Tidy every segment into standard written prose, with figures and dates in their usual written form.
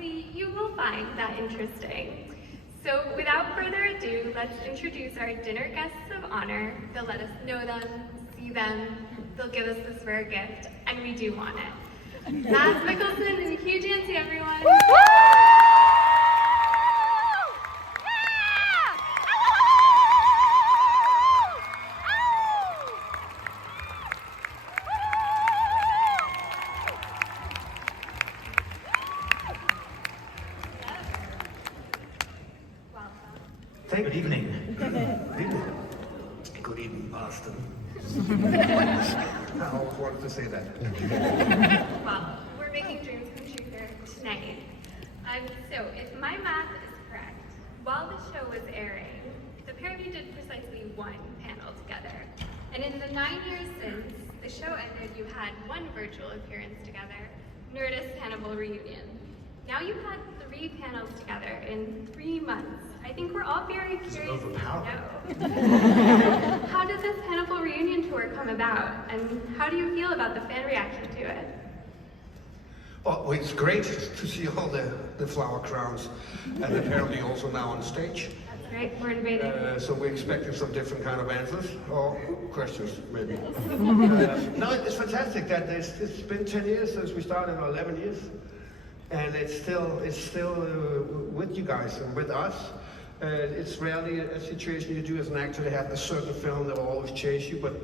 hopefully you will find that interesting. So without further ado, let's introduce our dinner guests of honor. They'll let us know them, see them, they'll give us this rare gift, and we do want it. Mads Mikkelsen and Hugh Dancy, everyone. Good evening. Good evening, Boston. I always wanted to say that. Well, we're making dreams come true here tonight. So, if my math is correct, while the show was airing, the pair of you did precisely one panel together. And in the 9 years since the show ended, you had one virtual appearance together, Nerdist Hannibal Reunion. Now you've had 3 panels together in 3 months. I think we're all very curious to know. How did this Hannibal Reunion tour come about, and how do you feel about the fan reaction to it? Well, it's great to see all the flower crowns, and apparently also now on stage. That's right, we're invading. So we're expecting some different kind of answers, or questions, maybe. No, it's fantastic that it's been 10 years since we started, or 11 years. And it's still with you guys and with us. It's rarely a situation you do as an actor to have a certain film that will always chase you, but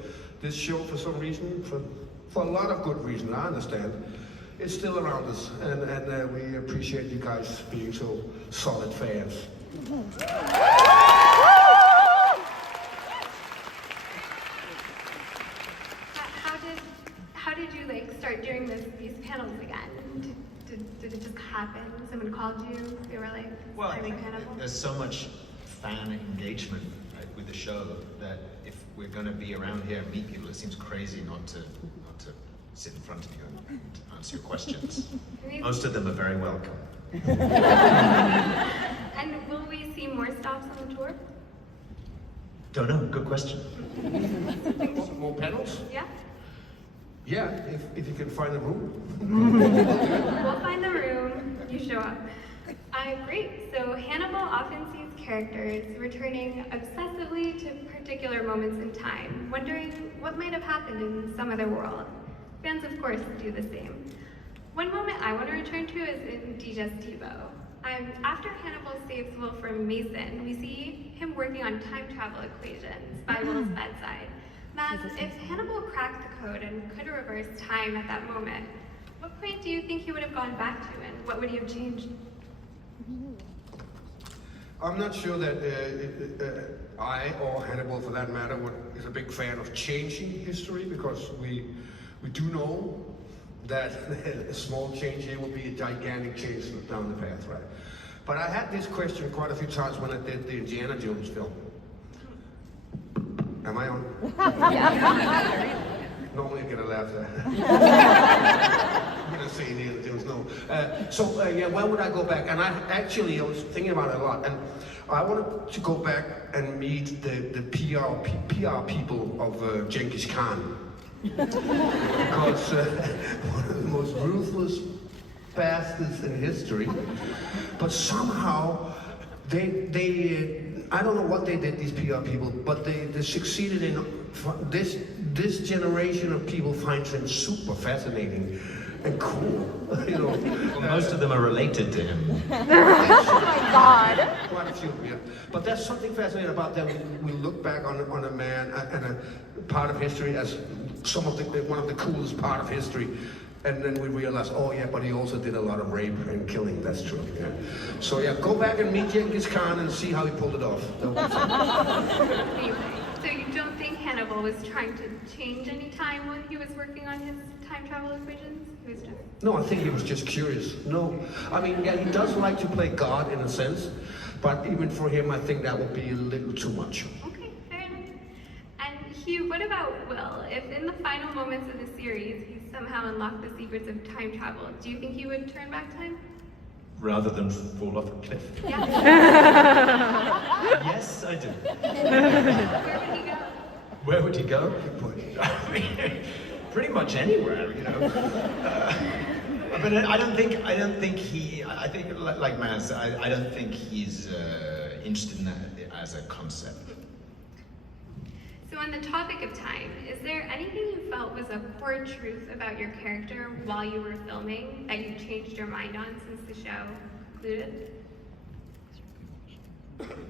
this show, for some reason, for a lot of good reasons, I understand, it's still around us, and we appreciate you guys being so solid fans. How did you start doing these panels again? Did it just happen? Someone called you? They were like, well, I think there's so much fan engagement, right, with the show that if we're going to be around here and meet people, it seems crazy not to sit in front of you and answer your questions. Most of them are very welcome. And will we see more stops on the tour? Don't know. Good question. More panels? Yeah. Yeah, if you can find a room. We'll find the room, you show up. Great, so Hannibal often sees characters returning obsessively to particular moments in time, wondering what might have happened in some other world. Fans, of course, do the same. One moment I want to return to is in Digestivo. After Hannibal saves Wolfram Mason, we see him working on time travel equations by Will's bedside. Mads, if Hannibal cracked the code and could reverse time at that moment, what point do you think he would have gone back to, and what would he have changed? I'm not sure that I, or Hannibal for that matter, is a big fan of changing history, because we do know that a small change here will be a gigantic change down the path, right? But I had this question quite a few times when I did the Indiana Jones film. Am I on? Normally I get a laugh there. I'm gonna say Indiana Jones, no. Yeah, where would I go back? And I was thinking about it a lot, and I wanted to go back and meet the PR people of Genghis Khan. Because one of the most ruthless bastards in history, but somehow they I don't know what they did, these PR people, but they succeeded in this generation of people finds him super fascinating and cool. You know, well, most of them are related to him. Oh my God! Quite a few, yeah. But there's something fascinating about that. We look back on a man and a part of history as one of the coolest part of history. And then we realize, oh yeah, but he also did a lot of rape and killing, that's true. Yeah. So yeah, go back and meet Genghis Khan and see how he pulled it off. So you don't think Hannibal was trying to change any time when he was working on his time travel equations? No, I think he was just curious. No, I mean, yeah, he does like to play God in a sense, but even for him, I think that would be a little too much. Okay, fair enough. And Hugh, what about Will? If in the final moments of the series, he somehow unlocked the secrets of time travel, do you think he would turn back time? Rather than fall off a cliff? Yeah. Yes, I do. Where would he go? Where would he go? pretty much anywhere, you know. But I don't think he. I think like Mads, I don't think he's interested in that as a concept. So on the topic of time, is there anything you felt was a core truth about your character while you were filming that you changed your mind on since the show concluded?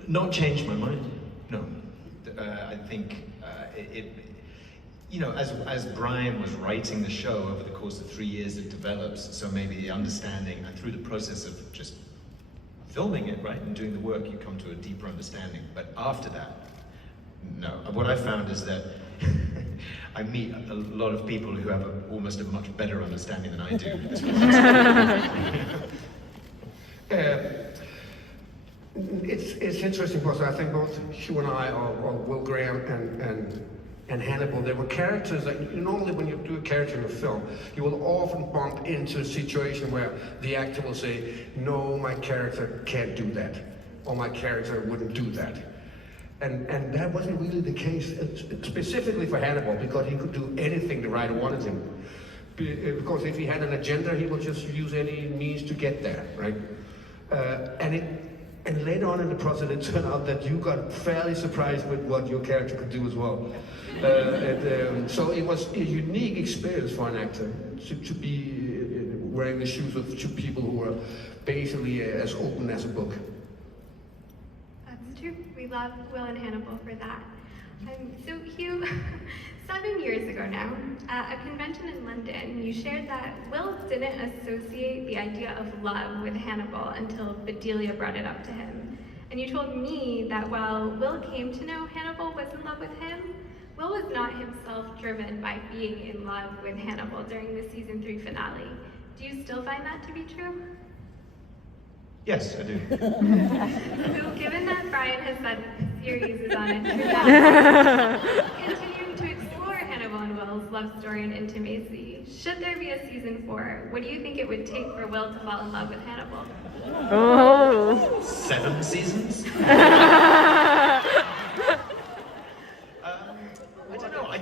Not changed my mind. No, I think you know, as Brian was writing the show over the course of 3 years, it develops. So maybe the understanding, and through the process of just filming it, right, and doing the work, you come to a deeper understanding. But after that, no. What I found is that I meet a lot of people who have almost a much better understanding than I do. It's interesting because I think both you and I, or Will Graham and Hannibal, they were characters that normally when you do a character in a film, you will often bump into a situation where the actor will say, no, my character can't do that, or my character wouldn't do that. And that wasn't really the case, specifically for Hannibal, because he could do anything the writer wanted him. Because if he had an agenda, he would just use any means to get there, right? And later on in the process, it turned out that you got fairly surprised with what your character could do as well. So it was a unique experience for an actor to be wearing the shoes of two people who were basically as open as a book. That's true. We love Will and Hannibal for that. So Hugh, 7 years ago now, at a convention in London, you shared that Will didn't associate the idea of love with Hannibal until Bedelia brought it up to him. And you told me that while Will came to know Hannibal was in love with him, Will was not himself driven by being in love with Hannibal during the season 3 finale. Do you still find that to be true? Yes, I do. So given that Brian has said the series is on its trajectory, continuing to explore Hannibal and Will's love story and intimacy, should there be a season 4, what do you think it would take for Will to fall in love with Hannibal? Oh. 7 seasons? I don't know. I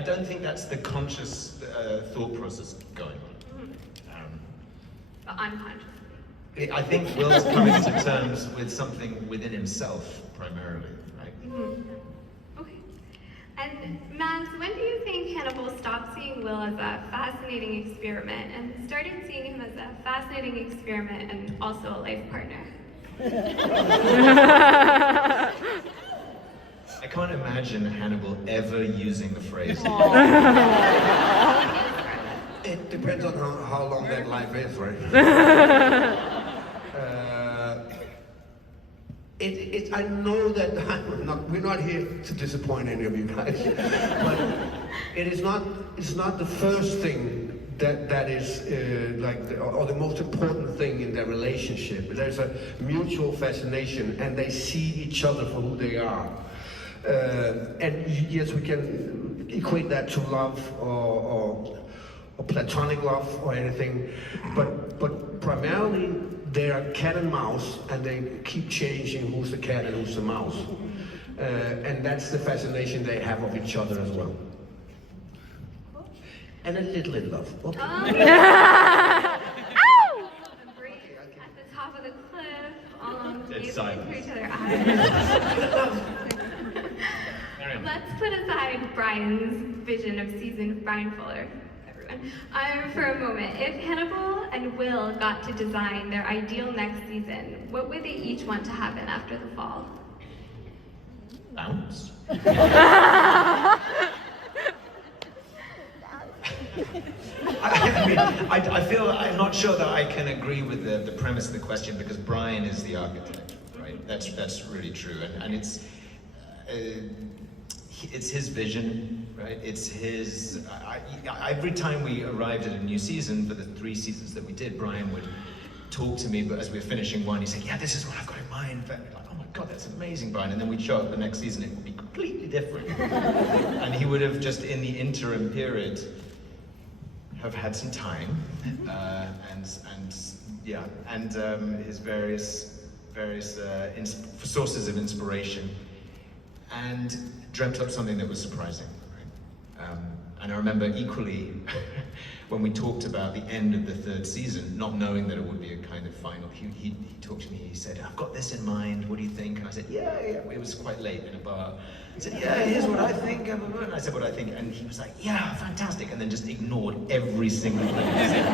don't think that's the conscious thought process going on. But unconsciously. I think Will's coming to terms with something within himself primarily, right? Mm-hmm. Okay. And Mads, when do you think Hannibal stopped seeing Will as a fascinating experiment and started seeing him as a fascinating experiment and also a life partner? I can't imagine Hannibal ever using the phrase. It depends on how long that life is, right? I know that we're not here to disappoint any of you guys, but it's not the first thing that is or the most important thing in their relationship. There's a mutual fascination, and they see each other for who they are. And yes, we can equate that to love or platonic love or anything, but primarily they are cat and mouse, and they keep changing who's the cat and who's the mouse. And that's the fascination they have of each other as well. And a little love. Okay. At the top of the cliff, Dead gazing silence. into each other's eyes. Let's put aside Brian's vision of Brian Fuller, everyone, for a moment. If Hannibal and Will got to design their ideal next season, what would they each want to happen after the fall? Bounce? I feel I'm not sure that I can agree with the premise of the question, because Brian is the architect, right? That's really true, and it's his vision, right? It's his. Every time we arrived at a new season, for the 3 seasons that we did, Brian would talk to me, but as we were finishing one, he'd say, "Yeah, this is what I've got in mind." Like, oh my God, that's amazing, Brian. And then we'd show up the next season, it would be completely different. And he would have just in the interim period have had some time, and his various sources of inspiration. and dreamt up something that was surprising. Right? And I remember equally when we talked about the end of the third season, not knowing that it would be a kind of final, he talked to me, he said, I've got this in mind, what do you think? And I said, yeah, it was quite late in a bar. I said, yeah, here's what I think. And I said what I think, and he was like, yeah, fantastic, and then just ignored every single thing I said.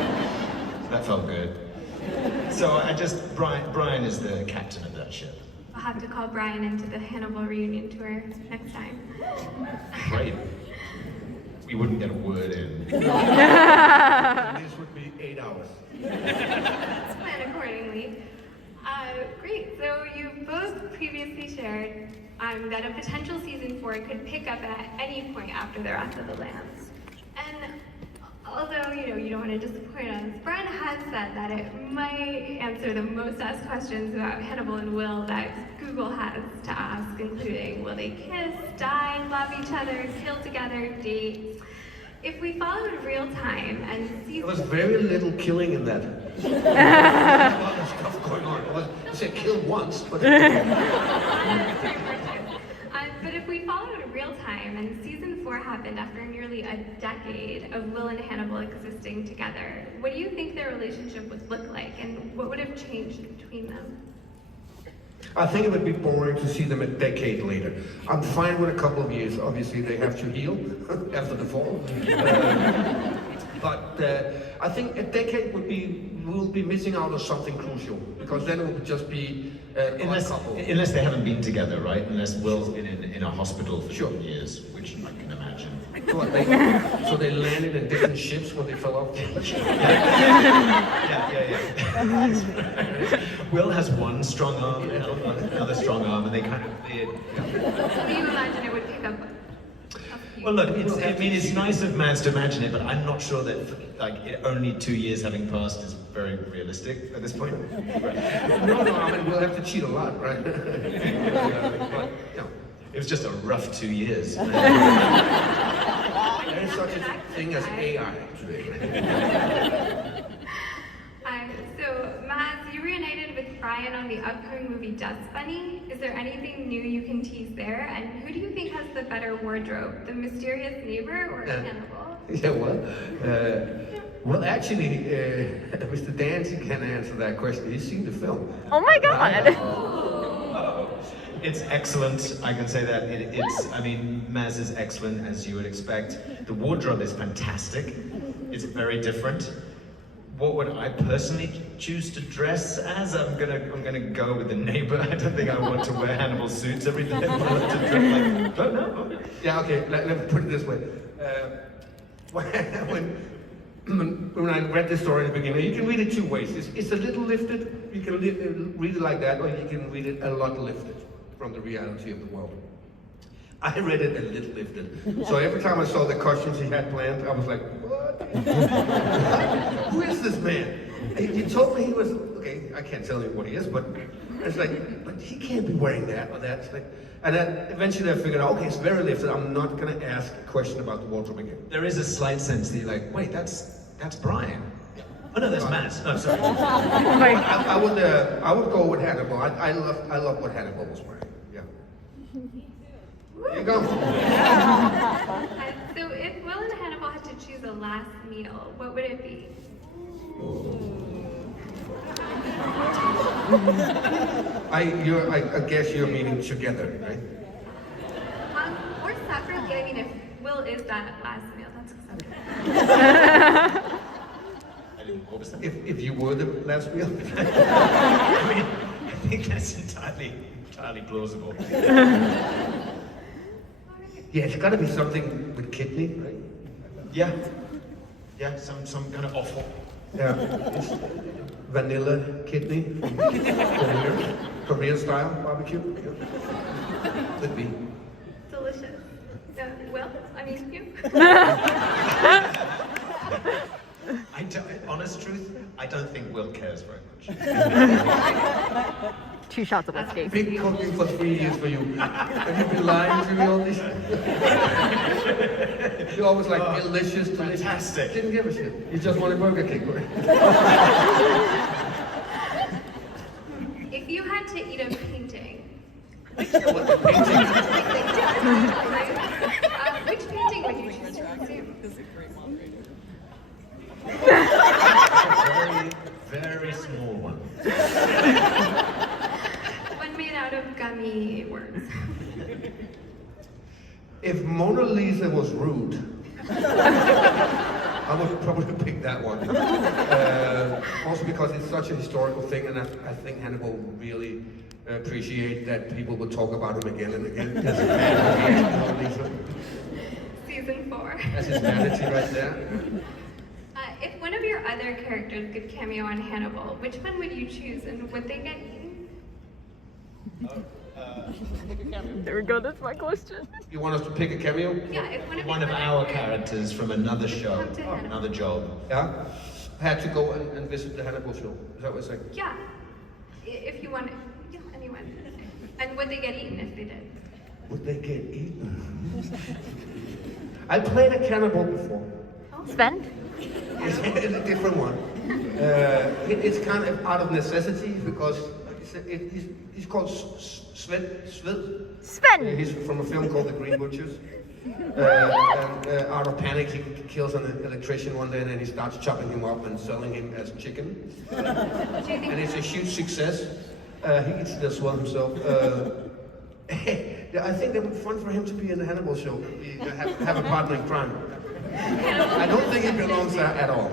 That felt good. So Brian is the captain of that ship. I'll have to call Brian into the Hannibal reunion tour next time. Right? We wouldn't get a word in. This would be 8 hours. Let's plan accordingly. Great, so you both previously shared that a potential season 4 could pick up at any point after the Wrath of the Lambs. And although, you don't want to disappoint us, Brian has said that it might answer the most asked questions about Hannibal and Will that Google has to ask, including, will they kiss, die, love each other, kill together, date? If we followed real time and see... There was very little killing in that. A lot of stuff going on. He said kill once, but... But if we followed real time and season 4 happened after nearly a decade of Will and Hannibal existing together, what do you think their relationship would look like, and what would have changed between them? I think it would be boring to see them a decade later. I'm fine with a couple of years. Obviously, they have to heal after the fall. But I think a decade we'll be missing out on something crucial, because then it would just be a couple. Unless they haven't been together, right? Unless Will's been in a hospital for Sure. years, which I can imagine. So they landed in different ships when they fell off. Yeah. Will has one strong arm and another strong arm, and they kind of... Do you imagine it would pick up? Well, look, it's nice of Mads to imagine it, but I'm not sure that only 2 years having passed is very realistic at this point. No, I mean, we'll have to cheat a lot, right? But, It was just a rough 2 years. there is such a thing as AI today. So, Mads, you reunited with Brian on the upcoming movie Dust Bunny. Is there anything new you can tease there? And who do you think has the better wardrobe, the mysterious neighbor or Hannibal? Yeah, well, actually, Mr. Dancy can answer that question. He's seen the film. Oh my god! It's excellent, I can say that. I mean, Maz is excellent, as you would expect. The wardrobe is fantastic. It's very different. What would I personally choose to dress as? I'm gonna go with the neighbor. I don't think I want to wear Hannibal suits every day. Don't know. Yeah, okay, let me put it this way. When I read the story in the beginning, you can read it two ways. It's a little lifted, you can read it like that, or you can read it a lot lifted from the reality of the world. I read it a little lifted. So every time I saw the costumes he had planned, I was like, what? Who is this man? He told me he was, okay, I can't tell you what he is, but it's like, but he can't be wearing that or that. And then eventually I figured out, okay, it's very lifted. I'm not going to ask a question about the wardrobe again. There is a slight sense that you're like, wait, that's Brian. Oh no, that's Matt. No, sorry. I would go with Hannibal. I love what Hannibal was wearing. Yeah. There you go. So if Will and Hannibal had to choose a last meal, what would it be? I guess you're meaning together, right? Or separately. I mean, if Will is that last meal, that's acceptable. If you were the last meal. I mean, I think that's entirely plausible. Yeah, it's got to be something with kidney, right? Yeah, some kind of offal. Yeah, it's vanilla kidney from Korean style barbecue. Yeah. Could be. Delicious. Will, I mean, you? Honest truth, I don't think Will cares very much. 2 shots of whiskey. Big cooking for 3 years for you. Have you been lying to me all this? You always like delicious. Fantastic. Didn't give a shit. You just wanted Burger King. If you had to eat a painting, What the painting? Which painting would you choose to consume? Very small one. One made out of gummy worms. If Mona Lisa was rude, I would probably pick that one. Also because it's such a historical thing, and I think Hannibal really appreciate that people would talk about him again and again. As a fan of Mona Lisa. Season 4. That's his vanity right there. If one of your other characters could cameo on Hannibal, which one would you choose, and would they get eaten? There we go, that's my question. You want us to pick a cameo? Yeah, if one of, One of your our other characters from another show, Come to Hannibal. another job. Yeah? I had to go and visit the Hannibal show. Is that what you're saying? Yeah, if you want, yeah, anyone. And would they get eaten if they did? Would they get eaten? I played a cannibal before. Sven? It's a different one. It's kind of out of necessity because he's called Sved. Sven! He's from a film called The Green Butchers. And out of panic, he kills an electrician one day, and then he starts chopping him up and selling him as chicken. And it's a huge success. He eats it as well himself. I think that would be fun for him to be in the Hannibal show. Have a partner in crime. I don't think he belongs there at all.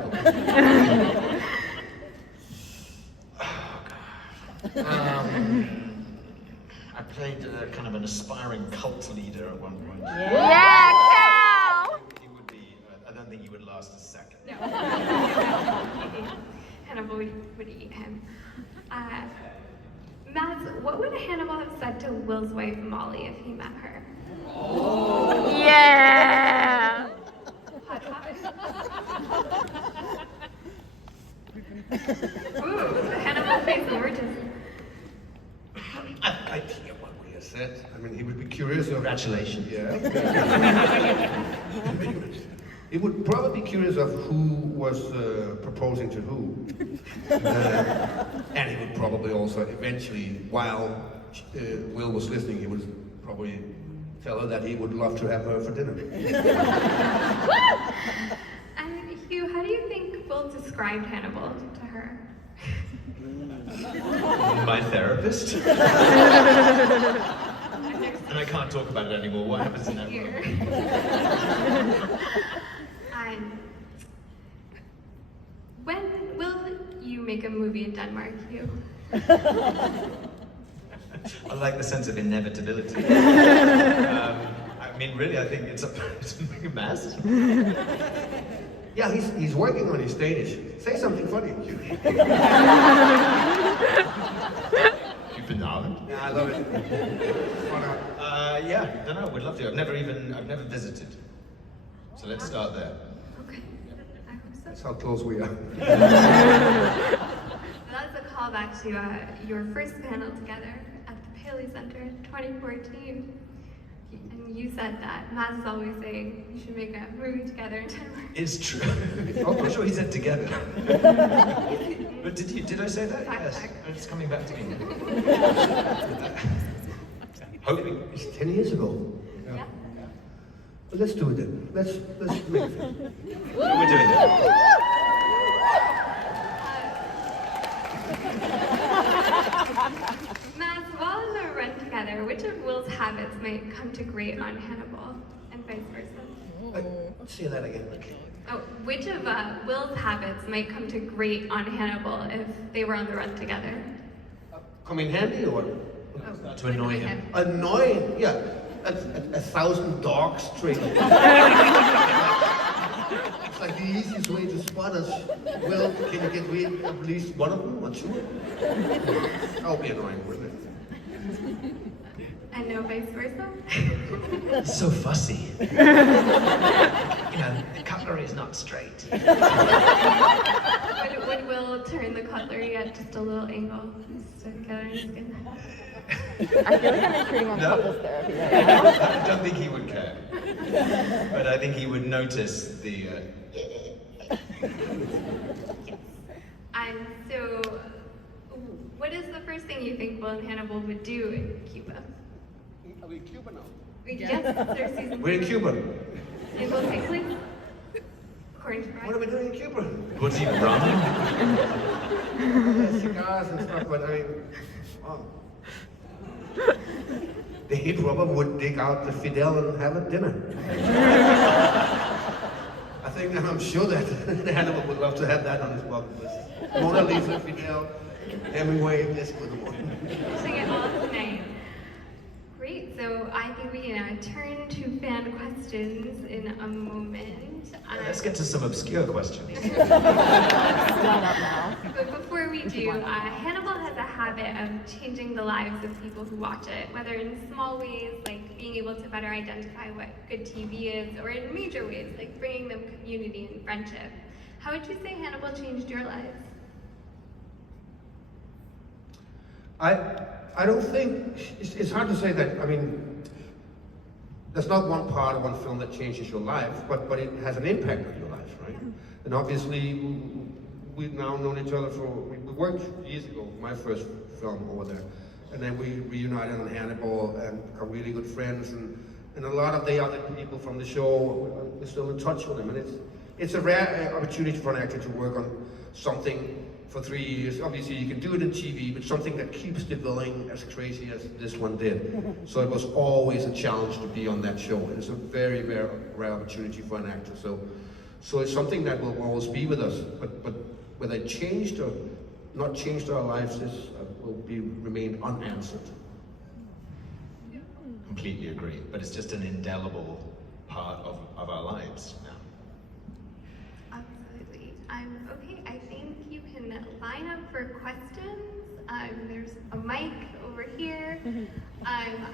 I played kind of an aspiring cult leader at one point. Yeah, cow! He would be, I don't think he would last a second. No. Hannibal would eat him. Mads, what would Hannibal have said to Will's wife Molly if he met her? Yeah! Hot topic. Ooh, Hannibal face gorgeous. I can't what he has said. I mean, he would be curious of... Congratulations. Yeah. He would probably be curious of who was proposing to who. And he would probably also eventually, while Will was listening, he would probably tell her that he would love to have her for dinner. And Hugh, how do you think Will described Hannibal to her? My therapist? And I can't talk about it anymore. What happens in that room? Here. When will you make a movie in Denmark, Hugh? I like the sense of inevitability. I mean, really, I think it's a mess. Yeah, he's working on his Danish. Say something funny. Yeah, I love it. Yeah, don't know. We'd love to. I've never visited. So let's start there. Okay, I hope so. That's how close we are. That's a callback to your first panel together at the Paley Center in 2014. And you said that Mads is always saying you should make a movie together in Denmark. It's true. I'm sure he said together. But did I say that? Fact Yes. check. It's coming back to me. Hoping. It's 10 years ago. Yeah. But let's do it then. Let's make it. We're doing it. Mads, while on the run together, which of Will's habits might come to great on Hannibal, and vice versa? Say that again. Okay. Oh, which of Will's habits might come to great on Hannibal if they were on the run together? Come in handy or what? Oh, To annoy him. Annoying? Yeah. 1,000 dogs trailing. It's like the easiest way to spot us. Will, can you get rid of at least one of them or two? I'll be annoying with it. And no vice versa? It's so fussy. You know, the cutlery is not straight. Would Will turn the cutlery at just a little angle just to get under his skin? I feel like I'm intruding on couples therapy right now. I don't think he would care. But I think he would notice the... And so, what is the first thing you think Will and Hannibal would do in Cuba? Are we in Cuba now? Yes, there's season 2. We're in Cuba. It will take place according to What are Brian. we doing in Cuba? What's he running? Cigars and stuff, but I mean, oh. They probably would dig out the Fidel and have a dinner. I'm sure that Hannibal would love to have that on his bucket list. Mona Lisa, Fidel, Hemingway, this good one. Sing it all tonight. Great, so I think we can turn to fan questions in a moment. Let's get to some obscure questions. Line up now. But before we do, Hannibal has a habit of changing the lives of people who watch it, whether in small ways, like being able to better identify what good TV is, or in major ways, like bringing them community and friendship. How would you say Hannibal changed your lives? I don't think, it's hard to say that. I mean, there's not one part of one film that changes your life, but it has an impact on your life, right? And obviously, we've now known each other we worked years ago, my first film over there. And then we reunited on Hannibal and become really good friends. And a lot of the other people from the show, we're still in touch with them. And it's a rare opportunity for an actor to work on something for 3 years. Obviously you can do it in TV, but something that keeps the billing as crazy as this one did. So it was always a challenge to be on that show. It's a very, very rare opportunity for an actor. So it's something that will always be with us. But whether it changed or not changed our lives will remain unanswered. Completely agree, but it's just an indelible part of our lives now. Absolutely. Okay, I think you can line up for questions. There's a mic over here. I'm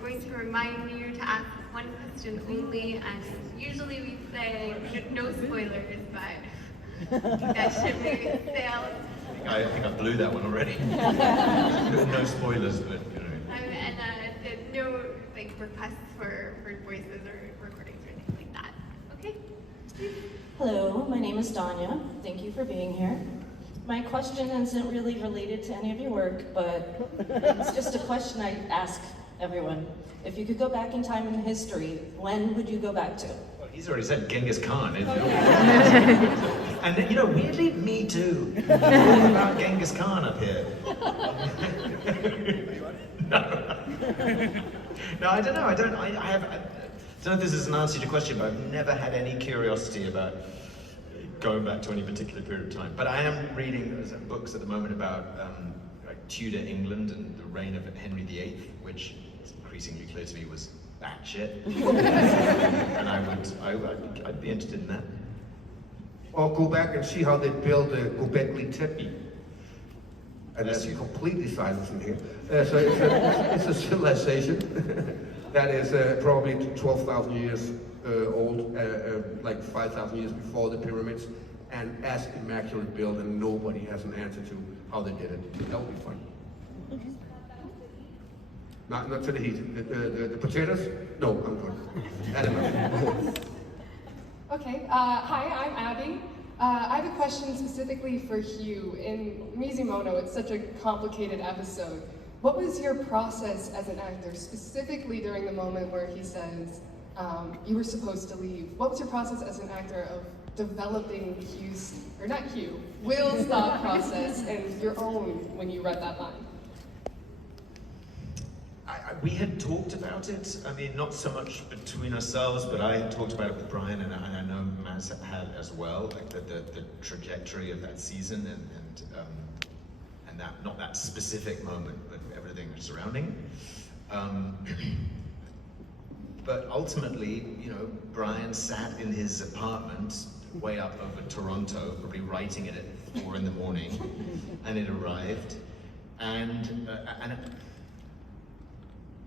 going to remind you to ask one question only, and usually we say no spoilers, but that ship maybe sailed. I think I blew that one already. No spoilers, but you know. And no like requests for voices or recordings or anything like that. Okay? Hello, my name is Danya. Thank you for being here. My question isn't really related to any of your work, but it's just a question I ask everyone. If you could go back in time in history, when would you go back to? Well, he's already said Genghis Khan. Oh, yeah. And you know, weirdly, me too. Talking about Genghis Khan up here. No, I don't know. I don't know if this is an answer to your question, but I've never had any curiosity about going back to any particular period of time. But I am reading books at the moment about like Tudor England and the reign of Henry VIII, which is increasingly clear to me was batshit. And I'd be interested in that. Or go back and see how they built the Göbekli Tepe. And that's completely silence in here. So it's a civilization that is probably 12,000 years old, like 5,000 years before the pyramids, and as immaculate built, and nobody has an answer to how they did it. That would be fun. Not to the heat. The potatoes? No, I'm good. Add enough. Okay, hi, I'm Abby. I have a question specifically for Hugh. In Mizumono, it's such a complicated episode. What was your process as an actor, specifically during the moment where he says you were supposed to leave? What was your process as an actor of developing Hugh's, or not Hugh, Will's thought process and your own when you read that line? We had talked about it. I mean, not so much between ourselves, but I had talked about it with Brian, and I know Mads had as well, like the trajectory of that season, and that, not that specific moment, but everything surrounding. But ultimately, you know, Brian sat in his apartment way up over Toronto, probably writing it at 4 in the morning, and it arrived, and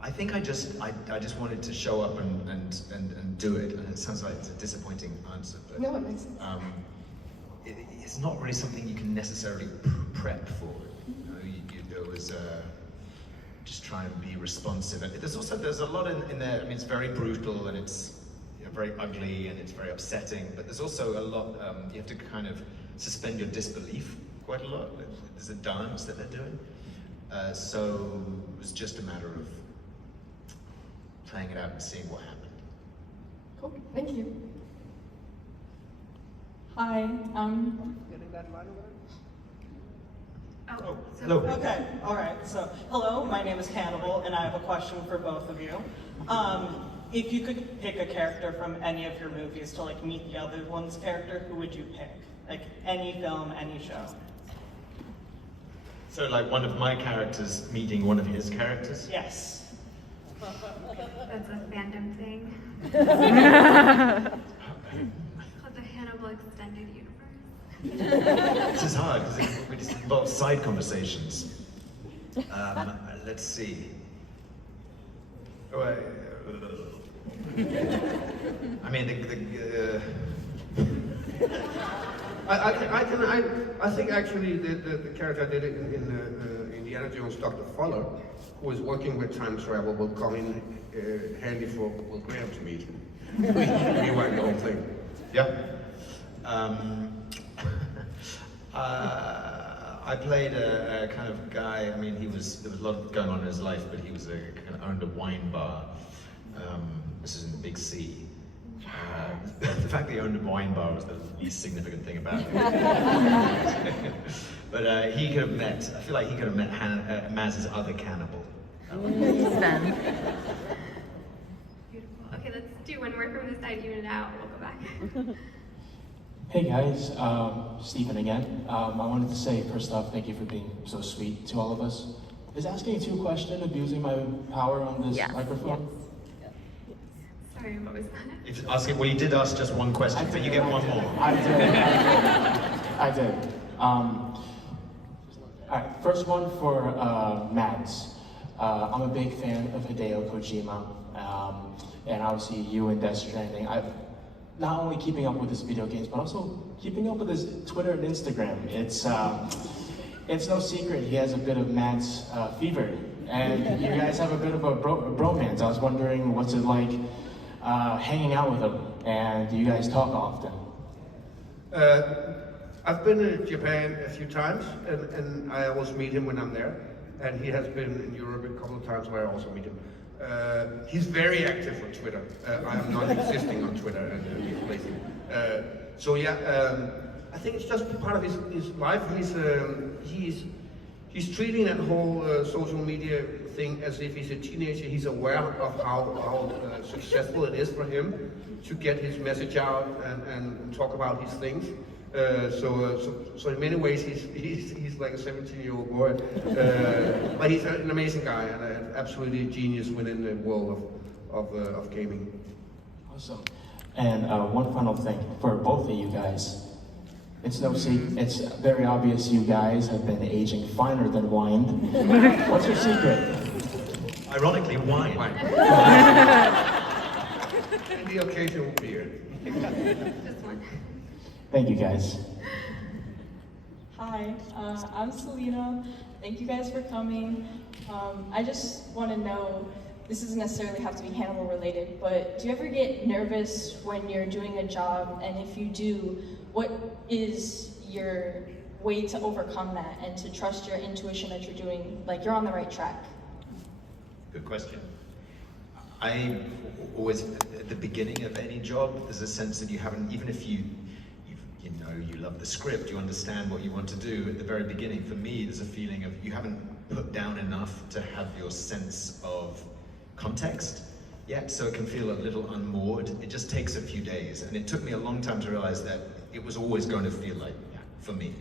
I think I just wanted to show up and do it, and it sounds like it's a disappointing answer, but No, it makes sense. It's not really something you can necessarily prep for. You know, there was just try and be responsive, and there's a lot in there. I mean, it's very brutal and it's very ugly and it's very upsetting, but there's also a lot. You have to kind of suspend your disbelief quite a lot. There's a dance that they're doing, so it was just a matter of playing it out and seeing what happened. Cool, thank you. Hi, Oh, so Hello. okay, all right. So, hello, my name is Hannibal, and I have a question for both of you. If you could pick a character from any of your movies to like meet the other one's character, who would you pick? Like any film, any show. So like one of my characters meeting one of his characters? Yes. that's a fandom thing. Called the Hannibal Extended Universe. This is hard because it involves side conversations. Let's see. I mean, I think actually the character I did in Indiana Jones, Dr. Fuller, who is working with time travel, will come in handy for Will Graham to meet. Rewrite the whole thing. Yeah. I played a kind of guy. I mean, there was a lot going on in his life, but he was kind of owned a wine bar. This is in the Big C. The fact that he owned a wine bar was the least significant thing about him. But he could have met. I feel like he could have met Maz's other cannibal. Sven. Beautiful. Okay, let's do one more from this side, even it out. We'll go back. Hey guys, Stephen again. I wanted to say first off, thank you for being so sweet to all of us. Is asking you a question abusing my power on this Yes. microphone? Sorry, what was that? If asking, well, you did ask just one question, but you get one more. I did. All right, first one for Mads. I'm a big fan of Hideo Kojima, and obviously you and Death Stranding. Not only keeping up with his video games, but also keeping up with his Twitter and Instagram. It's no secret he has a bit of Mads fever, and you guys have a bit of a bromance. I was wondering what's it like hanging out with him, and do you guys talk often? I've been to Japan a few times, and I always meet him when I'm there. And he has been in Europe a couple of times where I also meet him. He's very active on Twitter. I am not existing on Twitter, and he's lazy. So yeah, I think it's just part of his life. He's treating that whole social media thing as if he's a teenager. He's aware of how successful it is for him to get his message out and talk about his things. So in many ways he's like a 17-year-old boy, but he's an amazing guy and absolutely a genius within the world of gaming. Awesome. And one final thing for both of you guys. It's no secret. It's very obvious you guys have been aging finer than wine. What's your secret? Ironically, wine. And the occasional beer. Just one. Thank you guys. Hi, I'm Selena. Thank you guys for coming. I just want to know, this doesn't necessarily have to be Hannibal related, but do you ever get nervous when you're doing a job? And if you do, what is your way to overcome that and to trust your intuition that you're doing, like you're on the right track? Good question. I always, at the beginning of any job, there's a sense that you haven't, even if you know you love the script, you understand what you want to do. At the very beginning, for me, there's a feeling of you haven't put down enough to have your sense of context yet, so it can feel a little unmoored. It just takes a few days, and it took me a long time to realize that it was always going to feel like that for me,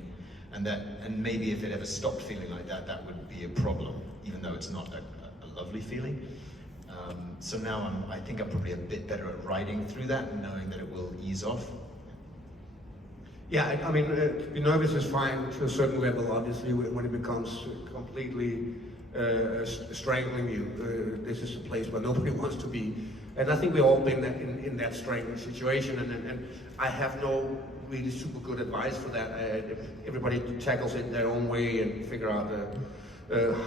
and maybe if it ever stopped feeling like that, that would be a problem, even though it's not a lovely feeling. So now I think I'm probably a bit better at riding through that and knowing that it will ease off. Yeah, I mean, to be nervous is fine to a certain level, obviously, when it becomes completely strangling you. This is a place where nobody wants to be. And I think we've all been in that strangling situation, and I have no really super good advice for that. Everybody tackles it their own way and figure out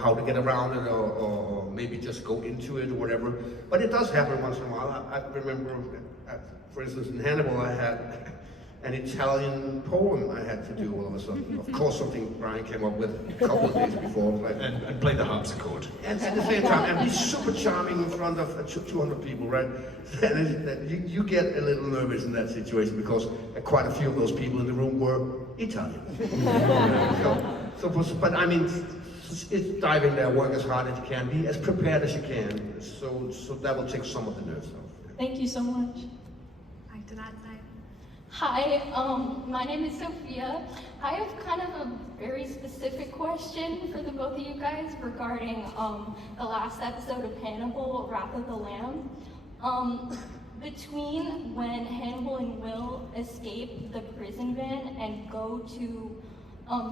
how to get around it, or maybe just go into it or whatever. But it does happen once in a while. I remember, for instance, in Hannibal, I had an Italian poem I had to do all of a sudden. Of course, something Brian came up with a couple of days before. And play the harpsichord. And at the same time, and be super charming in front of 200 people, right? And you get a little nervous in that situation because quite a few of those people in the room were Italian. But I mean, it's dive in there, work as hard as you can, be as prepared as you can. So that will take some of the nerves off. Thank you so much. Back to that side. Hi, my name is Sophia. I have kind of a very specific question for the both of you guys regarding the last episode of Hannibal, Wrath of the Lamb. Between when Hannibal and Will escape the prison van and go to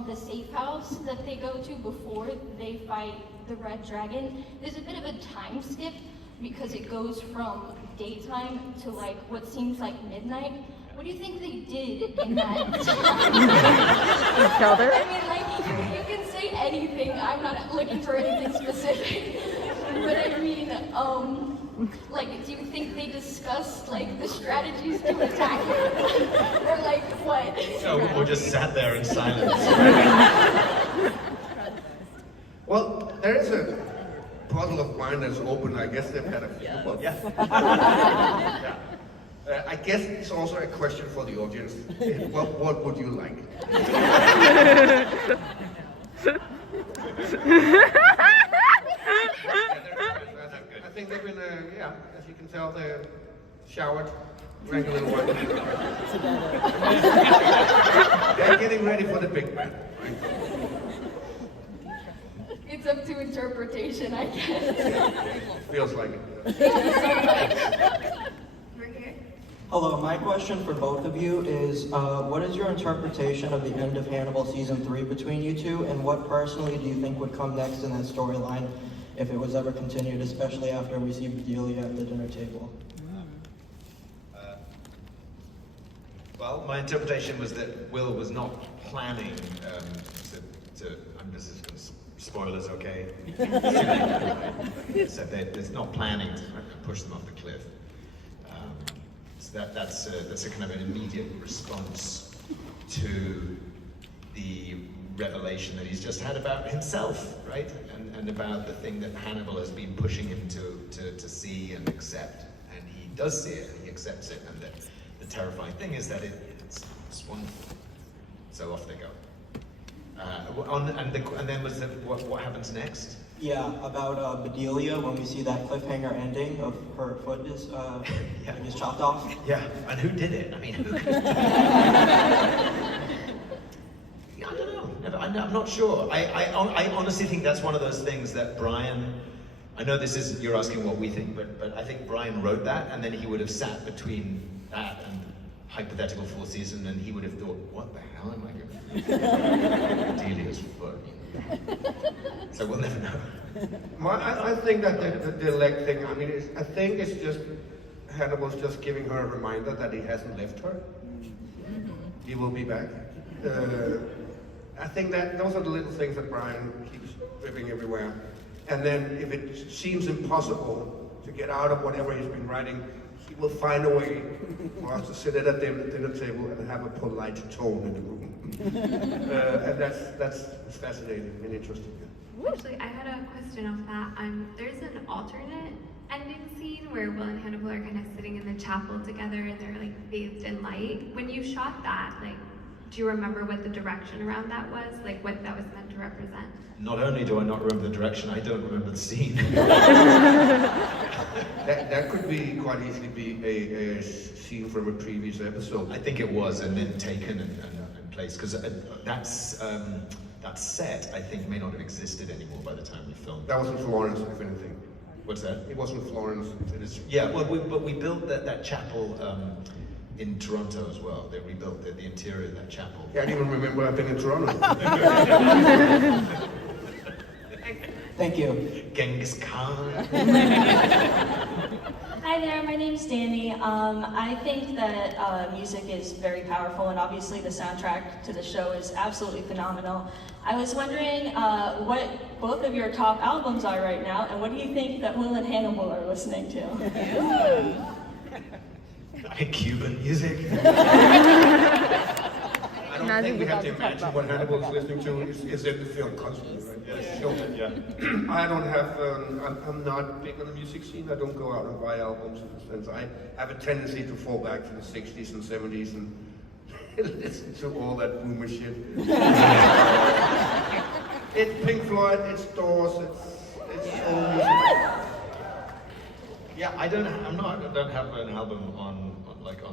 the safe house that they go to before they fight the Red Dragon, there's a bit of a time skip because it goes from daytime to like what seems like midnight. What do you think they did in that time? Shoulder? I mean, like, you can say anything. I'm not looking for anything specific. But I mean, like, do you think they discussed, like, the strategies to attack him? Or, like, what? Or just sat there in silence. Well, there is a bottle of wine that's open. I guess they've had a few. But Yeah. I guess it's also a question for the audience. What would you like? I think they've been, as you can tell, they're showered, drank a little wine. They're getting ready for the big man. It's up to interpretation, I guess. Feels like it. We're here. Hello, my question for both of you is, what is your interpretation of the end of Hannibal Season 3 between you two, and what personally do you think would come next in that storyline if it was ever continued, especially after we see Bedelia at the dinner table? Well, my interpretation was that Will was not planning this is going to spoilers, okay? So there's not planning to push them off the cliff. So that's a kind of an immediate response to the revelation that he's just had about himself, right? And about the thing that Hannibal has been pushing him to see and accept. And he does see it, and he accepts it, and the terrifying thing is that it's wonderful. So off they go. And then was what happens next? Yeah, about Bedelia, when we see that cliffhanger ending of her foot is is chopped off. Yeah, and who did it? I mean, who could... I don't know. I'm not sure. I honestly think that's one of those things that Brian, I know this is, you're asking what we think, but I think Brian wrote that, and then he would have sat between that and hypothetical fourth season, and he would have thought, what the hell am I going to do? Delia's foot. So we'll never know. I think that the leg thing, I mean, I think it's just, Hannibal's just giving her a reminder that he hasn't left her. He will be back. I think that those are the little things that Brian keeps ripping everywhere. And then if it seems impossible to get out of whatever he's been writing, he will find a way for us to sit at a dinner table and have a polite tone in the room. And that's fascinating and interesting. Actually, I had a question off that. There's an alternate ending scene where Will and Hannibal are kind of sitting in the chapel together and they're like bathed in light. When you shot that, like, do you remember what the direction around that was? Like what that was meant to represent? Not only do I not remember the direction, I don't remember the scene. That could be quite easily be a scene from a previous episode. I think it was, and then taken and placed, because that set, I think, may not have existed anymore by the time we filmed. That was in Florence, if anything. What's that? It was in Florence. It is. Yeah, well, but we built that chapel in Toronto as well. They rebuilt the interior of that chapel. Yeah, I didn't even remember I've been in Toronto. Thank you. Genghis Khan. Hi there, my name's Danny. I think that music is very powerful, and obviously the soundtrack to the show is absolutely phenomenal. I was wondering what both of your top albums are right now, and what do you think that Will and Hannibal are listening to? Cuban music. I think we have to about to talk imagine about what Hannibal is listening to is in the film constantly, right? Yeah. I don't have, I'm not big on the music scene. I don't go out and buy albums in the sense. I have a tendency to fall back to the 60s and 70s and listen to all that boomer shit. It's Pink Floyd, it's Doors, it's old music. Yeah, I don't have an album on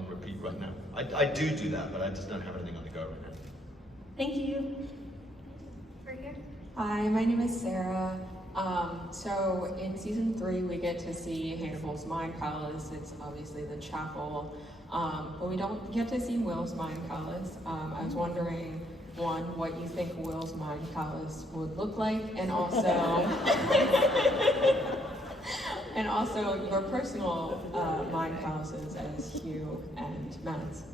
repeat right now. I do that, but I just don't have anything on the go right now. Thank you. Right here. Hi, my name is Sarah. So in season 3, we get to see Hannibal's Mind Palace. It's obviously the chapel, but we don't get to see Will's Mind Palace. I was wondering, one, what you think Will's Mind Palace would look like, and also, and also your personal mind palaces as Hugh and Mads.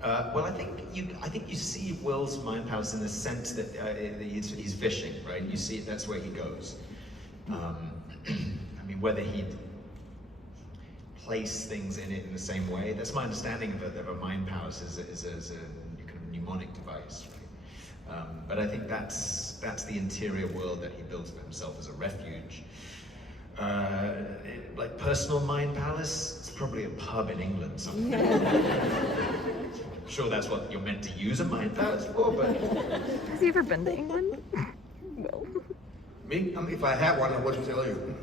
Well, I think you see Will's mind palace in the sense that he's fishing, right? You see that's where he goes. I mean, whether he'd place things in it in the same way, that's my understanding of a mind palace is a kind of mnemonic device, right? But I think that's the interior world that he builds for himself as a refuge. Like personal mind palace, it's probably a pub in England somewhere. I'm sure that's what you're meant to use a mind palace for, but... Has he ever been to England? Well. Me? If I had one, I wouldn't tell you.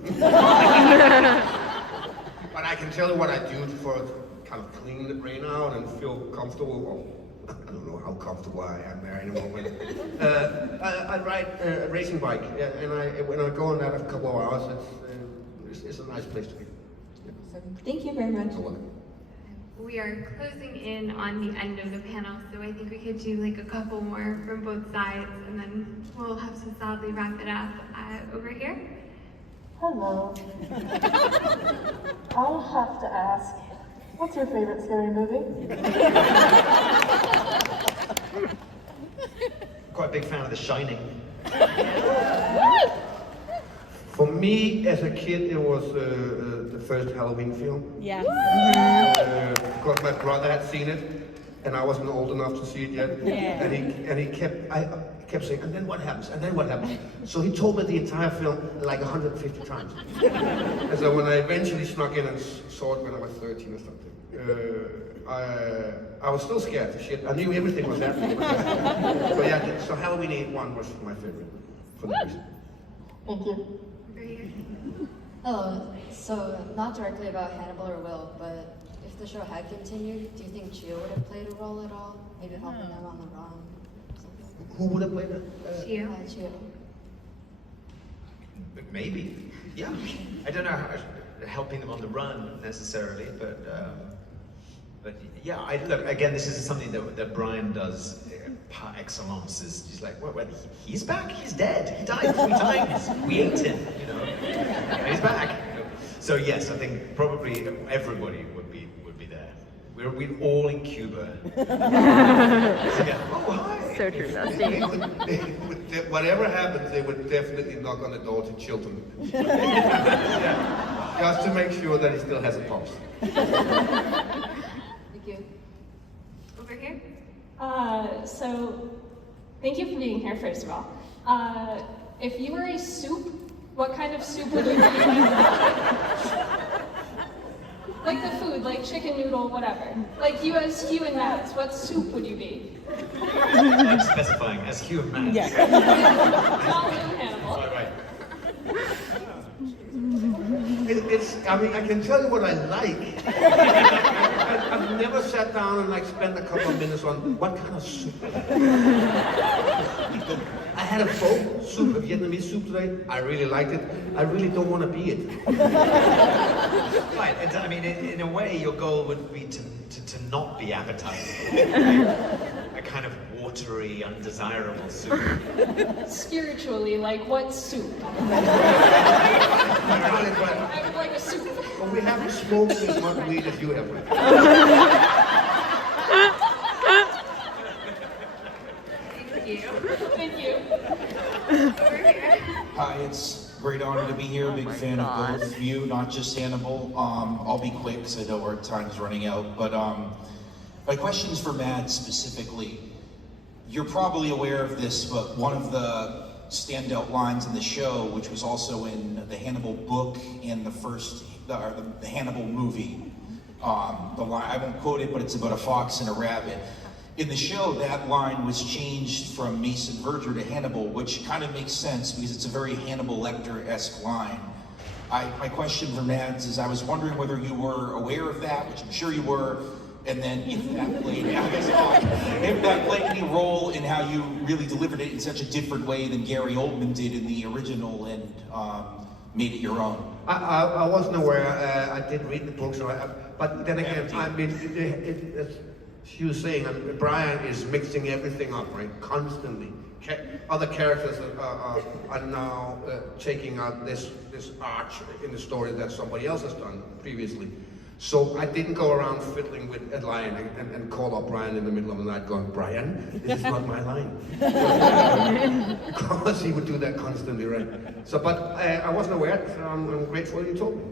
But I can tell you what I do for kind of clean the brain out and feel comfortable. Well, I don't know how comfortable I am there anymore. But, I ride a racing bike, and when I go on that a couple of hours, it's a nice place to be. So, thank you very much. You're welcome. We are closing in on the end of the panel, so I think we could do like a couple more from both sides, and then we'll have to sadly wrap it up over here. Hello. I'll have to ask, what's your favorite scary movie? Quite a big fan of The Shining. For me, as a kid, it was the first Halloween film. Yeah. Because my brother had seen it, and I wasn't old enough to see it yet. Yeah. And he kept saying, and then what happens? And then what happens? So he told me the entire film like 150 times. And so when I eventually snuck in and saw it when I was 13 or something, I was still scared to shit. I knew everything was happening. But yeah, so Halloween 1 was my favorite for that reason. Thank you. Hello. So, not directly about Hannibal or Will, but if the show had continued, do you think Gio would have played a role at all? Maybe helping them on the run or something? Who would have played it? Gio. Gio. Maybe, yeah. I don't know how, helping them on the run necessarily, but yeah. Look, again, this is something that Brian does par excellence. Is he's like, what? He's back. He's dead. He died 3 times. We ate him. You know, and he's back. So yes, I think probably everybody would be there. We're all in Cuba. Yeah. Oh, hi. So true, Dusty. Whatever happens, they would definitely knock on the door to Chilton. Yeah. Just to make sure that he still has a pulse. Thank you. Over here. So, thank you for being here, first of all. If you were a soup, what kind of soup would you be? Like the food, like chicken noodle, whatever. Like you as Hugh and Mads, what soup would you be? I'm specifying as Hugh and Mads. Yeah. All new Hannibal. Right. I mean, I can tell you what I like. I've never sat down and like spent a couple of minutes on what kind of soup. I had a pho soup, a Vietnamese soup today. I really liked it. I really don't want to be it. Right. I mean, in a way, your goal would be to not be appetizing. A kind of watery, undesirable soup. Spiritually, like what soup? I would like a soup. Well, we haven't smoked as much weed as you have. Thank you. Thank you. Over here. Hi, it's a great honor to be here. Big fan of both of you, not just Hannibal. I'll be quick because I know our time's running out. But my question's for Mads specifically. you're probably aware of this, but one of the standout lines in the show, which was also in the Hannibal book and the Hannibal movie, the line, I won't quote it, but it's about a fox and a rabbit. In the show, that line was changed from Mason Verger to Hannibal, which kind of makes sense because it's a very Hannibal Lecter-esque line. My question for Mads is, I was wondering whether you were aware of that, which I'm sure you were, and then if that played any role in how you really delivered it in such a different way than Gary Oldman did in the original and made it your own. I wasn't aware. I did read the book, but then again, I mean, as she was saying, Brian is mixing everything up, right? Constantly. Other characters are now taking out this arch in the story that somebody else has done previously. So I didn't go around fiddling with a line and call up Brian in the middle of the night going, Brian, this is not my line. Because he would do that constantly, right? So, but I wasn't aware, so I'm grateful you told me.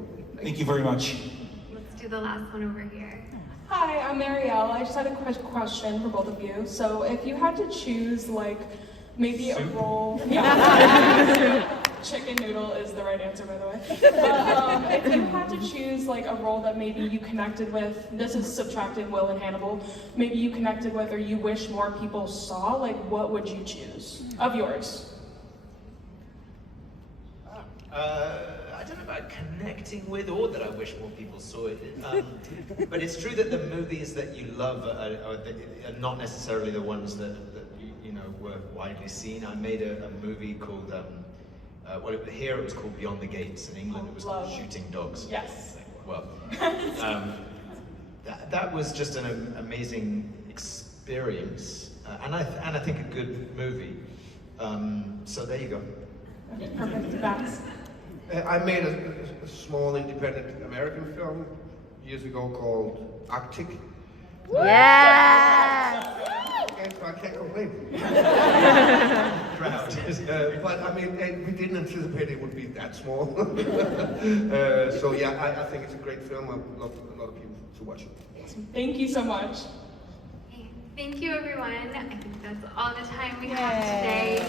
Thank you very much. Let's do the last one over here. Hi, I'm Marielle. I just had a question for both of you. So if you had to choose, like, maybe a role... Chicken noodle is the right answer, by the way. But if you had to choose, like, a role that maybe you connected with, this is subtracting Will and Hannibal, maybe you connected with or you wish more people saw, like, what would you choose of yours? I don't know about connecting with or that I wish more people saw it. But it's true that the movies that you love are not necessarily the ones that you know were widely seen. I made a movie called, well, here it was called Beyond the Gates. In England it was called Shooting Dogs. Yes. Well, that was just an amazing experience, and I think a good movie. So there you go. Perfect. Max. I made a small independent American film years ago called Arctic. Yeah! And so I can't complain. But I mean, we didn't anticipate it would be that small. So yeah, I think it's a great film. I'd love a lot of people to watch it. Thank you so much. Thank you, everyone. I think that's all the time we have today.